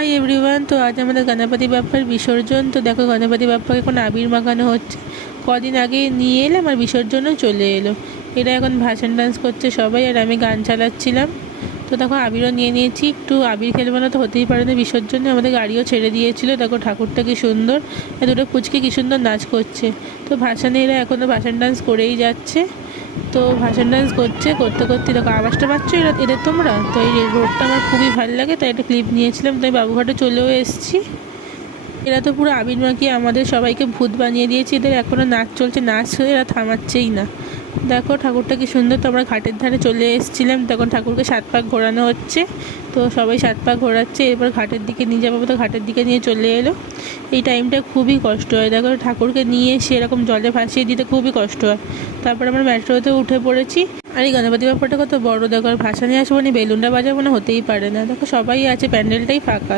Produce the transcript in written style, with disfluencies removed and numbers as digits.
Hi everyone. তো আজ আমাদের গণপতি বাপ্পার বিসর্জন। তো দেখো গণপতি বাপ্পাকে এখন আবির মাখানো হচ্ছে। কদিন আগে নিয়ে এলাম আর বিসর্জনও চলে এলো। এরা এখন ভাসান ডান্স করছে সবাই, আর আমি গান চালাচ্ছিলাম। তো দেখো আবিরও নিয়ে নিয়েছি, একটু আবির খেলবো না তো হতেই পারে না। বিসর্জনে আমাদের গাড়িও ছেড়ে দিয়েছিল। দেখো ঠাকুরটা কি সুন্দর, দুটো পুচকে কি সুন্দর নাচ করছে। তো ভাসানে এরা এখনও ভাসান ডান্স করেই যাচ্ছে। তো ভাসান ডান্স করতে করতে দেখো আওয়াজটা পাচ্ছ এদের তোমরা। তো এই রোডটা আমার খুবই ভালো লাগে, তাই একটা ক্লিপ নিয়েছিলাম। তাই বাবুঘাটে চলেও এসেছি। এরা তো পুরো আবির মাখিয়ে আমাদের সবাইকে ভূত বানিয়ে দিয়েছে। এদের এখনও নাচ চলছে, নাচ এরা থামাচ্ছেই না। দেখো ঠাকুরটা কি সুন্দর। তো আমরা ঘাটের ধারে চলে এসেছিলাম, তখন ঠাকুরকে 7 পাক ঘোরানো হচ্ছে। তো সবাই 7 পাক ঘোরাচ্ছে, এরপর ঘাটের দিকে নিয়ে যাবো। তো ঘাটের দিকে নিয়ে চলে এলো। এই টাইমটা খুবই কষ্ট হয়, দেখো ঠাকুরকে নিয়ে এসে এরকম জলে ভাসিয়ে দিতে খুবই কষ্ট হয়। তারপর আমরা মেট্রোতে উঠে পড়েছি। আর এই গণপতি বাপ্পাটা কত বড়, দেখো আর ভাসানে আসবো না, বেলুনটা বাজাবো না, হতেই পারে না। দেখো সবাই আছে, প্যান্ডেলটাই ফাঁকা।